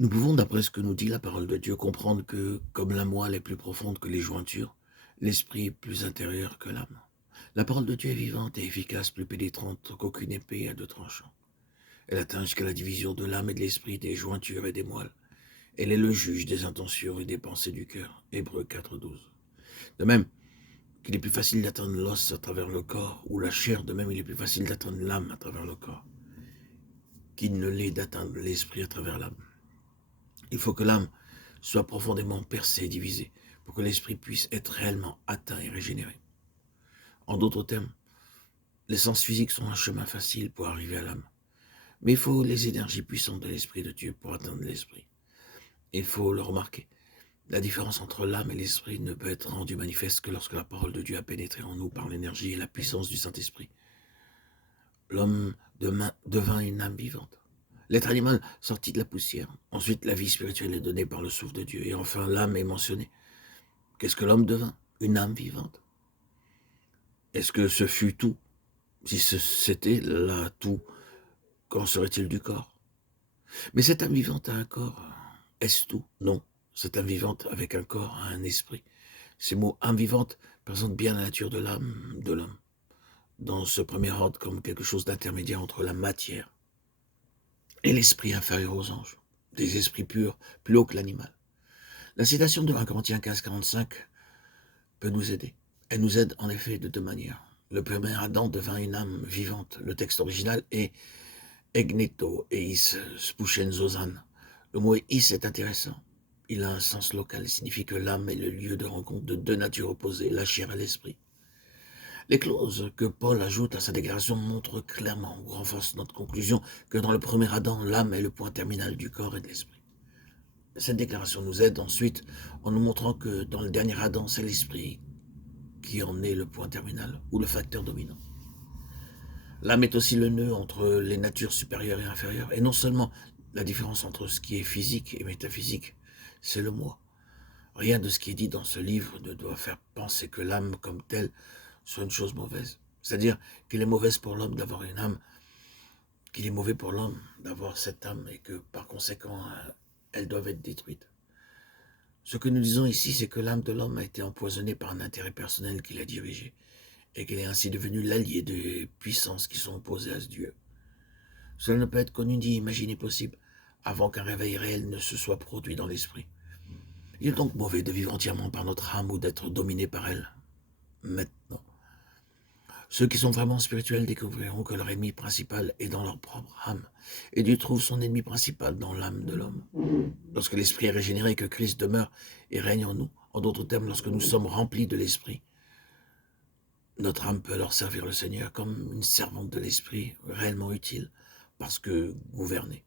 Nous pouvons, d'après ce que nous dit la parole de Dieu, comprendre que, comme la moelle est plus profonde que les jointures, l'esprit est plus intérieur que l'âme. La parole de Dieu est vivante et efficace, plus pénétrante qu'aucune épée à deux tranchants. Elle atteint jusqu'à la division de l'âme et de l'esprit, des jointures et des moelles. Elle est le juge des intentions et des pensées du cœur. Hébreux 4,12. De même qu'il est plus facile d'atteindre l'os à travers le corps, ou la chair, de même il est plus facile d'atteindre l'âme à travers le corps, qu'il ne l'est d'atteindre l'esprit à travers l'âme. Il faut que l'âme soit profondément percée et divisée pour que l'esprit puisse être réellement atteint et régénéré. En d'autres termes, les sens physiques sont un chemin facile pour arriver à l'âme. Mais il faut les énergies puissantes de l'Esprit de Dieu pour atteindre l'Esprit. Il faut le remarquer. La différence entre l'âme et l'Esprit ne peut être rendue manifeste que lorsque la parole de Dieu a pénétré en nous par l'énergie et la puissance du Saint-Esprit. L'homme devint une âme vivante. L'être animal sortit de la poussière. Ensuite, la vie spirituelle est donnée par le souffle de Dieu. Et enfin, l'âme est mentionnée. Qu'est-ce que l'homme devint? Une âme vivante. Est-ce que ce fut tout? Si c'était là tout, qu'en serait-il du corps? Mais cette âme vivante a un corps. Est-ce tout? Non. Cette âme vivante avec un corps a un esprit. Ces mots âme vivante présentent bien la nature de l'âme de l'homme, dans ce premier ordre comme quelque chose d'intermédiaire entre la matière et l'esprit inférieur aux anges, des esprits purs, plus hauts que l'animal. La citation de 1 Corinthiens 15,45 peut nous aider. Elle nous aide en effet de deux manières. Le premier Adam devint une âme vivante. Le texte original est Egneto eis spuchenzozan. Le mot is est intéressant. Il a un sens local. Il signifie que l'âme est le lieu de rencontre de deux natures opposées, la chair et l'esprit. Les clauses que Paul ajoute à sa déclaration montrent clairement ou renforcent notre conclusion que dans le premier Adam, l'âme est le point terminal du corps et de l'esprit. Cette déclaration nous aide ensuite en nous montrant que dans le dernier Adam, c'est l'esprit qui en est le point terminal ou le facteur dominant. L'âme est aussi le nœud entre les natures supérieures et inférieures, et non seulement la différence entre ce qui est physique et métaphysique, c'est le moi. Rien de ce qui est dit dans ce livre ne doit faire penser que l'âme comme telle soit une chose mauvaise. C'est-à-dire qu'il est mauvaise pour l'homme d'avoir une âme, qu'il est mauvais pour l'homme d'avoir cette âme, et que par conséquent, elles doivent être détruites. Ce que nous disons ici, c'est que l'âme de l'homme a été empoisonnée par un intérêt personnel qui l'a dirigée, et qu'elle est ainsi devenue l'allié des puissances qui sont opposées à ce Dieu. Cela ne peut être connu ni imaginé possible avant qu'un réveil réel ne se soit produit dans l'esprit. Il est donc mauvais de vivre entièrement par notre âme ou d'être dominé par elle. Maintenant, ceux qui sont vraiment spirituels découvriront que leur ennemi principal est dans leur propre âme, et Dieu trouve son ennemi principal dans l'âme de l'homme. Lorsque l'esprit est régénéré, que Christ demeure et règne en nous, en d'autres termes, lorsque nous sommes remplis de l'esprit, notre âme peut alors servir le Seigneur comme une servante de l'esprit réellement utile, parce que gouvernée.